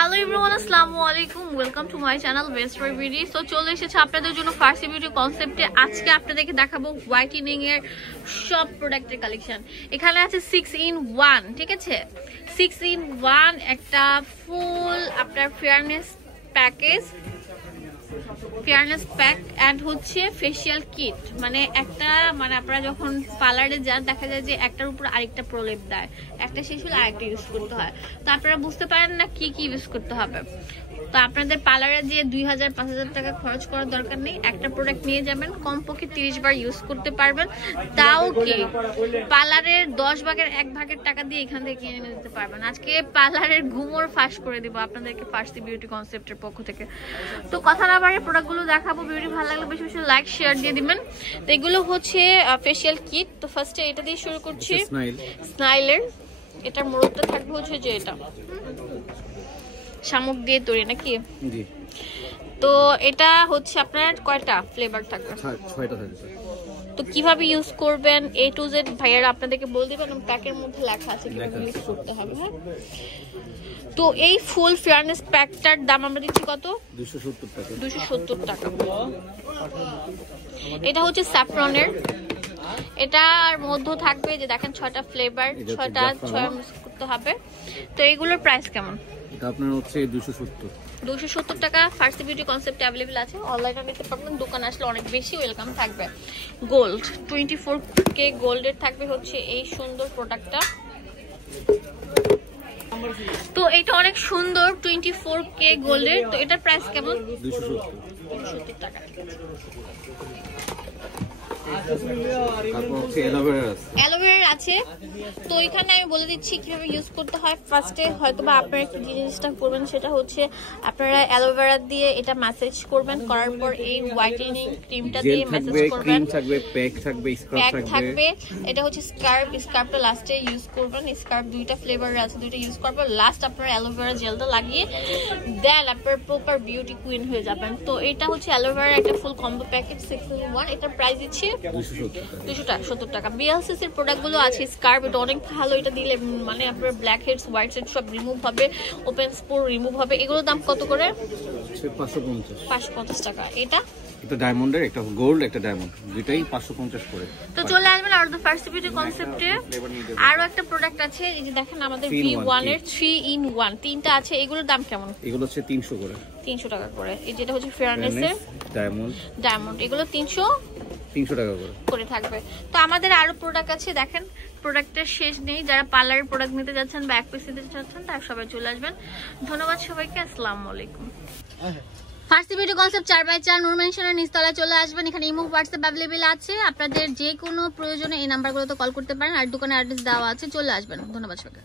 Hello everyone, আসসালামু আলাইকুম, welcome to my channel best for beauty. So চলে এসেছে আপনাদের জন্য ফার্সি বিউটি কনসেপ্টে। আজকে আপনাদেরকে দেখাবো হোয়াইটেনিং এর সব প্রোডাক্টের কালেকশন। এখানে আছে 6 in 1, ঠিক আছে, 6 in 1 একটা ফুল আপনার fairness package, fairness pack and হচ্ছে ফেসিয়াল কিট। মানে একটা মানে আপনারা যখন পার্লারে যান দেখা যায় যে একটার উপর আরেকটা প্রলেপ দেয়, একটা শেষ হলে আরেকটা ইউজ করতে হয়, তো আপনারা বুঝতে পারেন না কি কি ইউজ করতে হবে। তো আপনাদের পার্লারে যে 2000-5000 টাকা খরচ করার দরকার নেই, একটা প্রোডাক্ট নিয়ে যাবেন, কমপক্ষে 30 বার ইউজ করতে পারবেন। তাও কি পার্লারের 10 ভাগের 1 ভাগের টাকা দিয়ে এখান থেকে কিনে নিয়ে যেতে পারবেন। আজকে পার্লারের ঘুমোর ফাঁস করে দিব আপনাদেরকে ফার্সি বিউটি কনসেপ্টের পক্ষ থেকে। তো কথা না বাড়িয়ে প্রোডাক্টগুলো দেখাবো। ভিডিও ভালো লাগলে বেশি বেশি লাইক শেয়ার দিয়ে দিবেন। তো এগুলো হচ্ছে ফেসিয়াল কিট। তো ফার্স্টে এটা দিয়ে শুরু করছি, স্নাইলের। এটার মোড়কটা থাকবে হচ্ছে যে এটা শামুক দিয়ে তৈরি নাকি? জি। তো এটা হচ্ছে আপনার কয়টা ফ্লেভার থাকবে? 6টা থাকবে। তো কিভাবে ইউজ করবেন A to Z ভাইয়ারা আপনাদেরকে বলে দিবেন, প্যাকের মধ্যে লেখা আছে কিভাবে ইউজ করতে হবে। হ্যাঁ, তো এই ফুল ফেয়ারনেস প্যাকটার দাম আমরা দিচ্ছি কত? 270 টাকা। 270 টাকা। এটা হচ্ছে স্যাফরনের। এটার মধ্যে থাকবে যে দেখেন 6টা ফ্লেভার, 6টা 6 ইউজ করতে হবে। তো এগুলোর প্রাইস কেমন? এটা আপনার হচ্ছে 270 টাকা। ফার্সি বিউটি কনসেপ্ট অ্যাভেলেবল আছে, অনলাইনে নিতে পারবেন, দোকানে আসলে অনেক বেশি ওয়েলকাম থাকবে। গোল্ড 24K গোল্ডের থাকবে হচ্ছে এই সুন্দর প্রোডাক্টটা। তো এটা অনেক সুন্দর 24K গোল্ডের। তো এটার প্রাইস কেমন? 270 টাকা। অ্যালোভেরা আছে। তো এখানে আমি বলে দিচ্ছি কিভাবে ইউজ করতে হয়। ফার্স্টে হয়তো বা আপনারা একটু জিনিসটা করবেন, সেটা হচ্ছে আপনারা অ্যালোভেরা দিয়ে এটা ম্যাসেজ করবেন, করার পর এই হোয়াইটেনিং ক্রিমটা দিয়ে ম্যাসেজ করবেন। প্যাক থাকবে। এটা হচ্ছে স্কার্ফটা লাস্টে ইউজ করবেন। স্কার্ফ 2টা ফ্লেভারের আছে, 2টা ইউজ করবেন। লাস্ট আপনারা অ্যালোভেরা জেলটা লাগিয়ে দেন আপনার প্রপার বিউটি কুইন হয়ে যাবেন। তো এটা হচ্ছে অ্যালোভেরা একটা ফুল কম্বো প্যাকেজ 6 in 1। এটার প্রাইস দিচ্ছি 270 টাকা। BLCC এর প্রোডাক্টগুলো আছে। স্কার্ফ এটা অনেক ভালো, এটা দিলে মানে আপনার ব্ল্যাক হেডস হোয়াইট হেডস সব রিমুভ হবে, ওপেন স্পোর রিমুভ হবে। এগুলোর দাম কত করে? 550 টাকা। এটা ডায়মন্ডের, একটা গোল্ড, একটা ডায়মন্ড, দুটোই 550 করে। তো চলে আসবেন আর দ্য ফার্সি বিউটি কনসেপ্টে। আরো একটা প্রোডাক্ট আছে, এই যে দেখেন আমাদের V1 এর 3 in 1 তিনটা আছে। এগুলোর দাম কেমন? এগুলো হচ্ছে 300 করে, 300 টাকা করে। এই যেটা হচ্ছে ফেয়ারনেস এর ডায়মন্ড, এগুলো 300 টাকা করে থাকবে। তো আমাদের আরো প্রোডাক্ট আছে, দেখেন প্রোডাক্টের শেষ নেই। যারা পার্লারের প্রোডাক্ট নিতে যাচ্ছেন বা এক পিস নিতে চাচ্ছেন তারা সবাই চলে আসবেন। ধন্যবাদ সবাইকে, আসসালামু আলাইকুম। ফার্সি বিউটি কনসেপ্ট 4x4 নূর মেনশনের নিচতলায় চলে আসবেন। এখানে ইমো হোয়াটসঅ্যাপ অ্যাভেলেবেল আছে। আপনাদের যে কোনো প্রয়োজনে এই নাম্বারগুলোতে কল করতে পারেন, আর দোকানে অ্যাড্রেস দেওয়া আছে, চলে আসবেন। ধন্যবাদ সবাইকে।